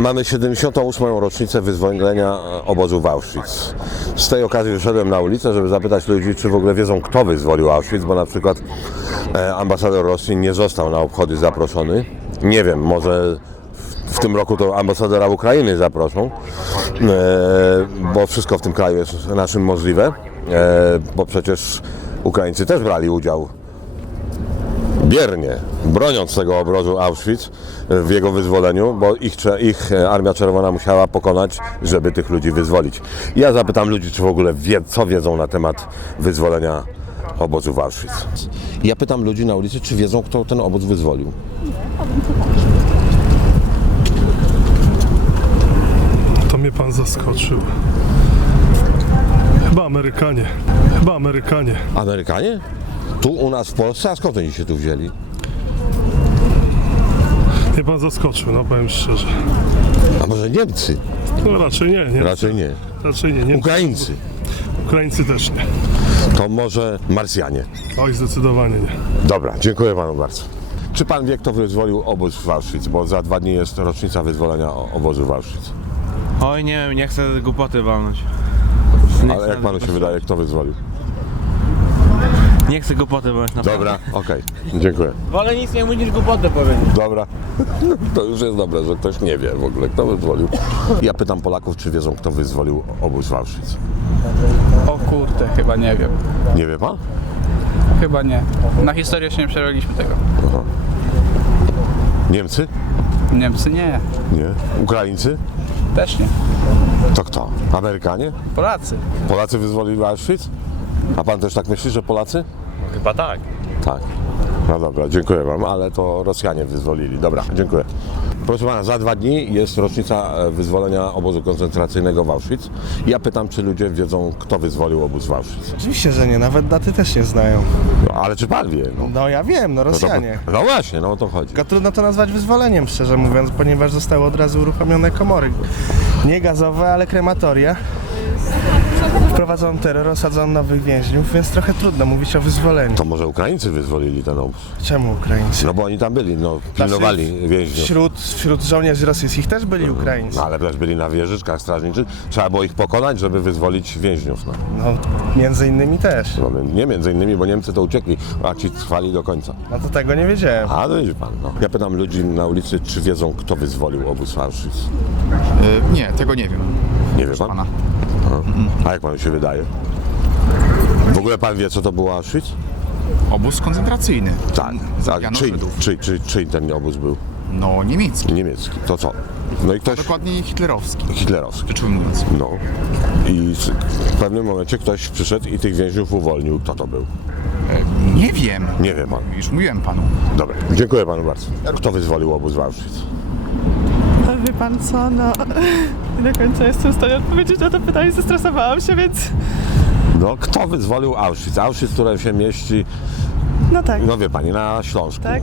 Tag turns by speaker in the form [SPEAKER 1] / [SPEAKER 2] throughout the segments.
[SPEAKER 1] Mamy 78. rocznicę wyzwolenia obozu w Auschwitz. Z tej okazji wyszedłem na ulicę, żeby zapytać ludzi, czy w ogóle wiedzą, kto wyzwolił Auschwitz, bo na przykład ambasador Rosji nie został na obchody zaproszony. Nie wiem, może w tym roku to ambasadora Ukrainy zaproszą, bo wszystko w tym kraju jest naszym możliwe, bo przecież Ukraińcy też brali udział biernie, broniąc tego obozu Auschwitz w jego wyzwoleniu, bo ich Armia Czerwona musiała pokonać, żeby tych ludzi wyzwolić. Ja zapytam ludzi, czy w ogóle co wiedzą na temat wyzwolenia obozu w Auschwitz. Ja pytam ludzi na ulicy, czy wiedzą, kto ten obóz wyzwolił.
[SPEAKER 2] To mnie pan zaskoczył. Chyba Amerykanie.
[SPEAKER 1] Amerykanie? Tu u nas w Polsce? A skąd oni się tu wzięli?
[SPEAKER 2] Mnie pan zaskoczył, no powiem szczerze.
[SPEAKER 1] A może Niemcy?
[SPEAKER 2] No raczej nie.
[SPEAKER 1] Raczej nie.
[SPEAKER 2] Raczej nie.
[SPEAKER 1] Ukraińcy?
[SPEAKER 2] Ukraińcy też nie.
[SPEAKER 1] To może Marsjanie?
[SPEAKER 2] Oj, zdecydowanie nie.
[SPEAKER 1] Dobra, dziękuję panu bardzo. Czy pan wie, kto wyzwolił obóz w Auschwitz? Bo za 2 dni jest rocznica wyzwolenia obozu w Auschwitz.
[SPEAKER 3] Oj, nie wiem, nie chcę głupoty walnąć.
[SPEAKER 1] Ale jak panu się wydaje, kto wyzwolił?
[SPEAKER 3] Nie chcę głupoty walnąć na
[SPEAKER 1] Dobra, okej, dziękuję.
[SPEAKER 3] Wolę nic nie mówić niż głupoty powiedzieć.
[SPEAKER 1] Dobra, to już jest dobre, że ktoś nie wie w ogóle, kto wyzwolił. Ja pytam Polaków, czy wiedzą, kto wyzwolił obóz w Auschwitz.
[SPEAKER 4] O kurde, chyba nie wiem.
[SPEAKER 1] Nie wie pan?
[SPEAKER 4] Chyba nie. Na historię się nie przerobiliśmy tego.
[SPEAKER 1] Aha. Niemcy?
[SPEAKER 4] Niemcy nie.
[SPEAKER 1] Nie. Ukraińcy?
[SPEAKER 4] Też nie.
[SPEAKER 1] To kto? Amerykanie?
[SPEAKER 4] Polacy.
[SPEAKER 1] Polacy wyzwolili Auschwitz? A pan też tak myśli, że Polacy?
[SPEAKER 3] Chyba tak.
[SPEAKER 1] Tak. No dobra, dziękuję wam, ale to Rosjanie wyzwolili. Dobra, dziękuję. Proszę pana, za 2 dni jest rocznica wyzwolenia obozu koncentracyjnego w Auschwitz. Ja pytam, czy ludzie wiedzą, kto wyzwolił obóz w Auschwitz.
[SPEAKER 5] Oczywiście, że nie, nawet daty też nie znają.
[SPEAKER 1] No, ale czy pan wie? No,
[SPEAKER 5] No ja wiem, no Rosjanie.
[SPEAKER 1] no właśnie, no o to chodzi.
[SPEAKER 5] Tylko trudno to nazwać wyzwoleniem, szczerze mówiąc, ponieważ zostały od razu uruchomione komory. Nie gazowe, ale krematoria. Wprowadzono terror, osadzono nowych więźniów, więc trochę trudno mówić o wyzwoleniu.
[SPEAKER 1] To może Ukraińcy wyzwolili ten obóz?
[SPEAKER 5] Czemu Ukraińcy?
[SPEAKER 1] No bo oni tam byli, no pilnowali więźniów.
[SPEAKER 5] Wśród żołnierzy rosyjskich też byli Ukraińcy.
[SPEAKER 1] No ale też byli na wieżyczkach strażniczych. Trzeba było ich pokonać, żeby wyzwolić więźniów. No.
[SPEAKER 5] No, między innymi też.
[SPEAKER 1] No, nie między innymi, bo Niemcy to uciekli, a ci trwali do końca.
[SPEAKER 5] No to tego nie wiedziałem.
[SPEAKER 1] A to widzi pan, no. Ja pytam ludzi na ulicy, czy wiedzą, kto wyzwolił obóz w Auschwitz.
[SPEAKER 6] Nie, tego nie wiem.
[SPEAKER 1] Nie wie pan?
[SPEAKER 6] Pana.
[SPEAKER 1] A jak panu się wydaje? W ogóle pan wie, co to było Auschwitz?
[SPEAKER 6] Obóz koncentracyjny.
[SPEAKER 1] Tak.
[SPEAKER 6] Zabijano Żydów.
[SPEAKER 1] Czyj ten obóz był?
[SPEAKER 6] No niemiecki.
[SPEAKER 1] Niemiecki. To co? No i ktoś...
[SPEAKER 6] Dokładniej hitlerowski.
[SPEAKER 1] Hitlerowski.
[SPEAKER 6] Rzecz ujmując.
[SPEAKER 1] No. I w pewnym momencie ktoś przyszedł i tych więźniów uwolnił. Kto to był?
[SPEAKER 6] Nie wiem.
[SPEAKER 1] Nie wie pan.
[SPEAKER 6] Już mówiłem panu.
[SPEAKER 1] Dobra, dziękuję panu bardzo. Kto wyzwolił obóz w Auschwitz?
[SPEAKER 7] No wie pan co, no nie do końca jestem w stanie odpowiedzieć na to pytanie, zestresowałam się, więc
[SPEAKER 1] No, kto wyzwolił Auschwitz? Auschwitz, które się mieści,
[SPEAKER 7] no tak,
[SPEAKER 1] no wie pani, na Śląsku,
[SPEAKER 7] tak.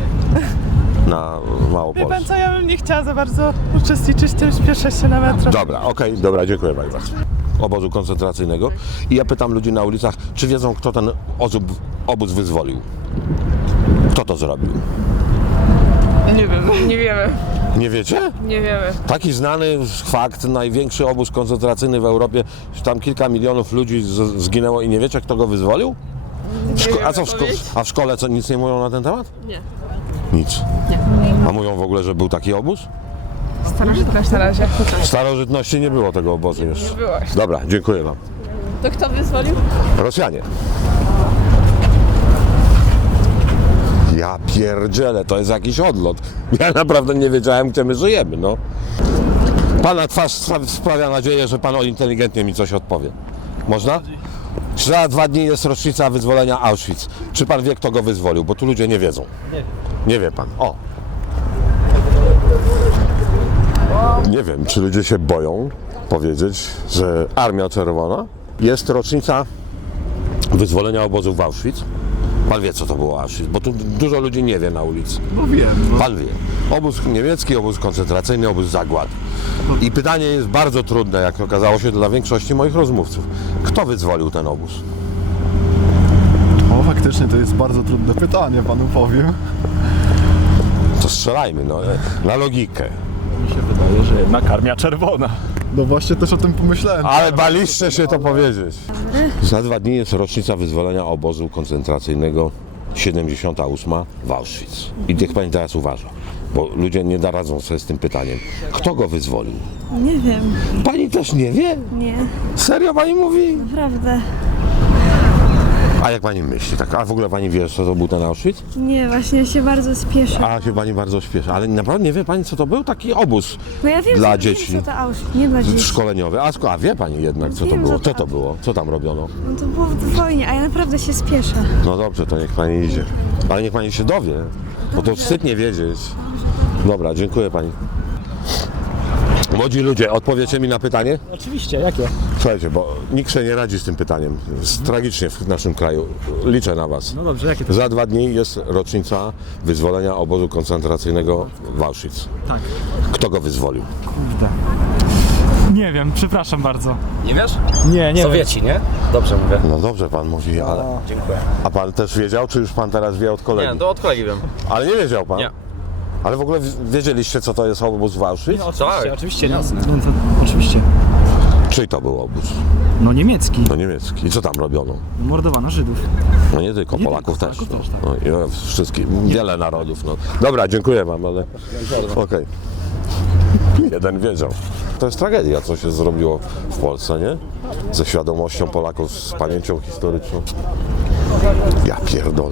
[SPEAKER 1] na
[SPEAKER 7] Wie
[SPEAKER 1] Małopolsce.
[SPEAKER 7] pan co, ja bym nie chciała za bardzo uczestniczyć w tym, spieszę się na metro.
[SPEAKER 1] Dobra, okej, dobra, dziękuję pani bardzo. Obozu koncentracyjnego. I ja pytam ludzi na ulicach, czy wiedzą, kto ten obóz wyzwolił? Kto to zrobił?
[SPEAKER 8] Nie wiem, nie wiemy,
[SPEAKER 1] Nie wiecie?
[SPEAKER 8] nie wiemy.
[SPEAKER 1] Taki znany fakt, największy obóz koncentracyjny w Europie, tam kilka milionów ludzi zginęło i nie wiecie, kto go wyzwolił? A co a w szkole co, nic nie mówią na ten temat?
[SPEAKER 8] Nie.
[SPEAKER 1] Nic. A mówią w ogóle, że był taki obóz?
[SPEAKER 8] Starożytność na razie.
[SPEAKER 1] W starożytności nie było tego obozu jeszcze.
[SPEAKER 8] było.
[SPEAKER 1] Dobra, dziękuję wam.
[SPEAKER 8] To kto wyzwolił?
[SPEAKER 1] Rosjanie. Ja pierdzielę, to jest jakiś odlot. Ja naprawdę nie wiedziałem, gdzie my żyjemy, no. Pana twarz sprawia nadzieję, że pan inteligentnie mi coś odpowie. Można? Za 2 dni jest rocznica wyzwolenia Auschwitz. Czy pan wie, kto go wyzwolił? Bo tu ludzie nie wiedzą. Nie wie pan. O. Nie wiem, czy ludzie się boją powiedzieć, że Armia Czerwona jest rocznica wyzwolenia obozu w Auschwitz. Pan wie, co to było Auschwitz, bo tu dużo ludzi nie wie na ulicy.
[SPEAKER 6] No wiem.
[SPEAKER 1] Pan wie. Obóz niemiecki, obóz koncentracyjny, obóz zagłady. I pytanie jest bardzo trudne, jak okazało się dla większości moich rozmówców. Kto wyzwolił ten obóz?
[SPEAKER 9] O, faktycznie to jest bardzo trudne pytanie, panu powiem.
[SPEAKER 1] To strzelajmy, no, na logikę.
[SPEAKER 10] Mi się wydaje, że Jednak Armia Czerwona.
[SPEAKER 9] No właśnie też o tym pomyślałem.
[SPEAKER 1] Ale baliście się to powiedzieć. Za 2 dni jest rocznica wyzwolenia obozu koncentracyjnego 78 w Auschwitz. I niech pani teraz uważa, bo ludzie nie radzą sobie z tym pytaniem. Kto go wyzwolił?
[SPEAKER 7] Nie wiem.
[SPEAKER 1] Pani też nie wie?
[SPEAKER 7] Nie,
[SPEAKER 1] Serio pani mówi?
[SPEAKER 7] naprawdę.
[SPEAKER 1] A jak pani myśli? Tak, a w ogóle pani wie, co to był ten Auschwitz?
[SPEAKER 7] Nie, właśnie się bardzo spieszę.
[SPEAKER 1] A się pani bardzo śpieszy. Ale naprawdę nie wie pani, co to był? Taki obóz
[SPEAKER 7] No ja wiem,
[SPEAKER 1] dla
[SPEAKER 7] że
[SPEAKER 1] dzieci.
[SPEAKER 7] Wiem, co to Auschwitz, nie dla dzieci.
[SPEAKER 1] Szkoleniowy. A wie pani jednak, co to
[SPEAKER 7] Wiem,
[SPEAKER 1] było?
[SPEAKER 7] że
[SPEAKER 1] Co
[SPEAKER 7] tak.
[SPEAKER 1] to było? Co tam robiono?
[SPEAKER 7] No to było w wojnie, a ja naprawdę się spieszę.
[SPEAKER 1] No dobrze, to niech pani idzie. Ale niech pani się dowie, bo to wstyd nie wiedzieć. Dobra, dziękuję pani. Młodzi ludzie, odpowiecie mi na pytanie?
[SPEAKER 10] Oczywiście, jakie?
[SPEAKER 1] Słuchajcie, bo nikt się nie radzi z tym pytaniem. Jest tragicznie w naszym kraju. Liczę na was.
[SPEAKER 10] No dobrze, jakie to?
[SPEAKER 1] Za 2 dni jest rocznica wyzwolenia obozu koncentracyjnego w Auschwitz.
[SPEAKER 10] Tak.
[SPEAKER 1] Kto go wyzwolił?
[SPEAKER 10] Nie wiem, przepraszam bardzo.
[SPEAKER 3] Nie wiesz?
[SPEAKER 10] Nie, nie
[SPEAKER 3] Sowieci, nie? Dobrze mówię.
[SPEAKER 1] No dobrze pan mówi, ale...
[SPEAKER 3] Dziękuję.
[SPEAKER 1] A pan też wiedział, czy już pan teraz wie od kolegi?
[SPEAKER 3] Nie, to od kolegi wiem.
[SPEAKER 1] Ale nie wiedział pan?
[SPEAKER 3] Nie.
[SPEAKER 1] Ale w ogóle wiedzieliście, co to jest obóz w Auschwitz?
[SPEAKER 3] Tak.
[SPEAKER 10] Oczywiście, jasne. No to, oczywiście.
[SPEAKER 1] Czyj to był obóz?
[SPEAKER 10] No niemiecki.
[SPEAKER 1] No niemiecki. I co tam robiono?
[SPEAKER 10] Mordowano Żydów.
[SPEAKER 1] No nie tylko, Polaków też.
[SPEAKER 10] Polaków
[SPEAKER 1] No.
[SPEAKER 10] też, tak.
[SPEAKER 1] No, i wszystkich, wiele narodów. No. Dobra, dziękuję wam, ale okej. Jeden wiedział. To jest tragedia, co się zrobiło w Polsce, nie? Ze świadomością Polaków, z pamięcią historyczną. Ja pierdolę.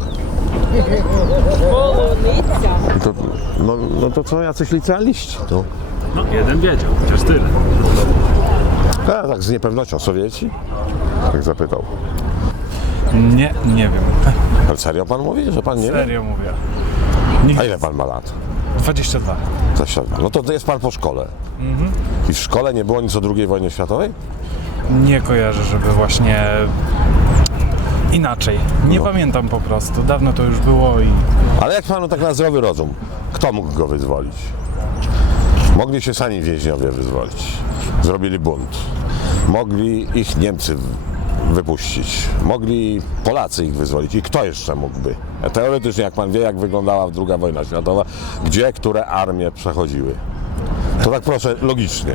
[SPEAKER 1] To, no to co, jacyś licealiści, to.
[SPEAKER 10] No jeden wiedział, chociaż tyle.
[SPEAKER 1] A, tak z niepewnością. Sowieci? Tak zapytał.
[SPEAKER 10] Nie, nie wiem.
[SPEAKER 1] Ale serio pan mówi, że pan nie wie?
[SPEAKER 10] Serio mówię.
[SPEAKER 1] A ile pan ma lat?
[SPEAKER 10] 22.
[SPEAKER 1] No to jest pan po szkole. I w szkole nie było nic o II wojnie światowej?
[SPEAKER 10] Nie kojarzę, żeby właśnie inaczej. Nie pamiętam po prostu. Dawno to już było i...
[SPEAKER 1] Ale jak panu tak na zdrowy rozum, kto mógł go wyzwolić? Mogli się sami więźniowie wyzwolić. Zrobili bunt. Mogli ich Niemcy wypuścić. Mogli Polacy ich wyzwolić. I kto jeszcze mógłby? Teoretycznie, jak pan wie, jak wyglądała II wojna światowa, gdzie które armie przechodziły. To tak proszę, logicznie.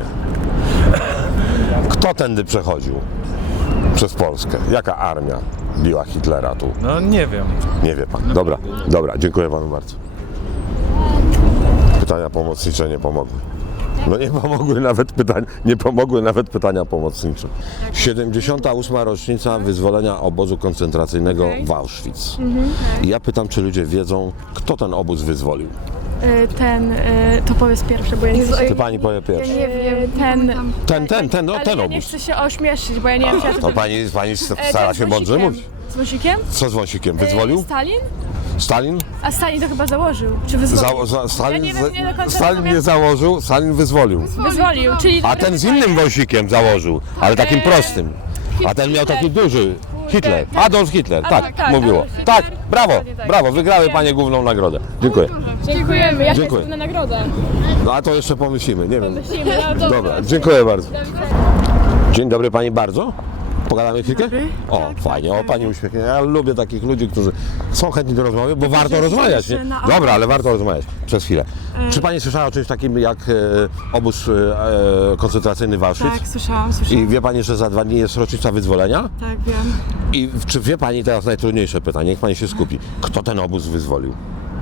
[SPEAKER 1] Kto tędy przechodził? Przez Polskę. Jaka armia biła Hitlera tu?
[SPEAKER 10] No nie wiem.
[SPEAKER 1] Nie wie pan. Dobra, dziękuję panu bardzo. Pytania pomocnicze nie pomogły. No nie pomogły nawet pytania pomocnicze. 78. rocznica wyzwolenia obozu koncentracyjnego w Auschwitz. I ja pytam, czy ludzie wiedzą, kto ten obóz wyzwolił.
[SPEAKER 7] To powiedz pierwszy, bo ja nie
[SPEAKER 1] Ty pani powie pierwszy.
[SPEAKER 7] Nie wiem, ten
[SPEAKER 1] Ten
[SPEAKER 7] ja nie
[SPEAKER 1] obóz.
[SPEAKER 7] chcę się ośmieszyć, bo ja nie wiem, czy ja
[SPEAKER 1] To pani stara się mądrze mówić.
[SPEAKER 7] Z Wąsikiem?
[SPEAKER 1] Co z Wąsikiem? Wyzwolił?
[SPEAKER 7] Stalin?
[SPEAKER 1] Stalin?
[SPEAKER 7] A Stalin to chyba założył, czy wyzwolił?
[SPEAKER 1] Stalin,
[SPEAKER 7] Ja nie wiem, nie do końca
[SPEAKER 1] Stalin
[SPEAKER 7] rozumiem.
[SPEAKER 1] nie założył, Stalin wyzwolił.
[SPEAKER 7] Wyzwolił, czyli...
[SPEAKER 1] A ten z innym wąsikiem założył, ale takim prostym. A ten miał taki duży. Hitler. Adolf Hitler, tak, mówiło. Tak, brawo, wygrały panie główną nagrodę. Dziękuję.
[SPEAKER 8] Dziękujemy. Ja
[SPEAKER 1] Dziękuję.
[SPEAKER 8] na nagrodę.
[SPEAKER 1] No a to jeszcze pomyślimy, nie wiem. Dobra, dziękuję bardzo. Dzień dobry pani bardzo. Pogadamy chwilkę? O, fajnie, o pani uśmiechnięta. Ja lubię takich ludzi, którzy są chętni do rozmowy, bo warto rozmawiać, nie? Dobra, ale warto rozmawiać przez chwilę. Czy pani słyszała o czymś takim jak obóz koncentracyjny w Auschwitz?
[SPEAKER 7] Tak, słyszałam.
[SPEAKER 1] I wie pani, że za 2 dni jest rocznica wyzwolenia?
[SPEAKER 7] Tak, wiem.
[SPEAKER 1] I czy wie pani teraz najtrudniejsze pytanie, niech pani się skupi. Kto ten obóz wyzwolił?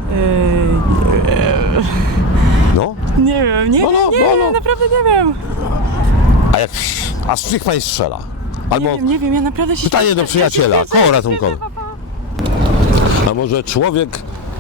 [SPEAKER 1] No?
[SPEAKER 7] Nie wiem, nie wiem, naprawdę nie wiem.
[SPEAKER 1] A niech pani strzela. Albo
[SPEAKER 7] Nie wiem, ja naprawdę się...
[SPEAKER 1] pytanie do przyjaciela, koło ratunkowe. A może człowiek...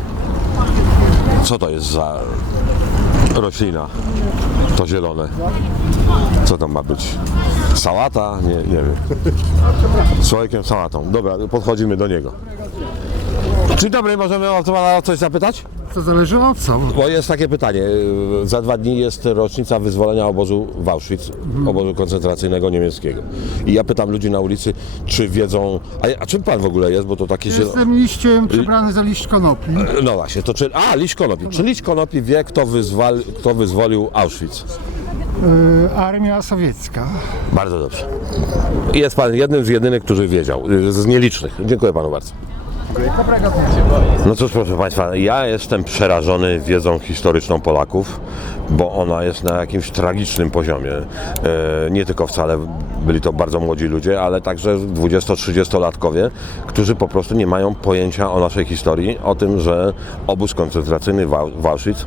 [SPEAKER 1] Co to jest za roślina? To zielone. Co tam ma być? Sałata? Nie wiem. Człowiekiem sałatą. Dobra, podchodzimy do niego. Dzień dobry, możemy o coś zapytać?
[SPEAKER 9] To zależy od co?
[SPEAKER 1] Bo jest takie pytanie. Za 2 dni jest rocznica wyzwolenia obozu w Auschwitz, obozu koncentracyjnego niemieckiego. I ja pytam ludzi na ulicy, czy wiedzą... A czym pan w ogóle jest, bo to takie...
[SPEAKER 9] Jestem liściem przebrany za liść konopi.
[SPEAKER 1] No właśnie, to czy... liść konopi. Czy liść konopi wie, kto wyzwolił Auschwitz?
[SPEAKER 9] Armia sowiecka.
[SPEAKER 1] Bardzo dobrze. I jest pan jednym z jedynych, którzy wiedział. Z nielicznych. Dziękuję panu bardzo. No cóż, proszę Państwa, ja jestem przerażony wiedzą historyczną Polaków, bo ona jest na jakimś tragicznym poziomie. Nie tylko wcale byli to bardzo młodzi ludzie, ale także 20-30-latkowie, którzy po prostu nie mają pojęcia o naszej historii, o tym, że obóz koncentracyjny w Auschwitz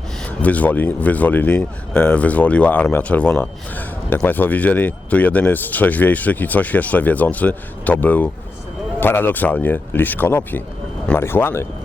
[SPEAKER 1] wyzwoliła Armia Czerwona. Jak Państwo widzieli, tu jedyny z trzeźwiejszych i coś jeszcze wiedzący to był paradoksalnie liść konopi, marihuany.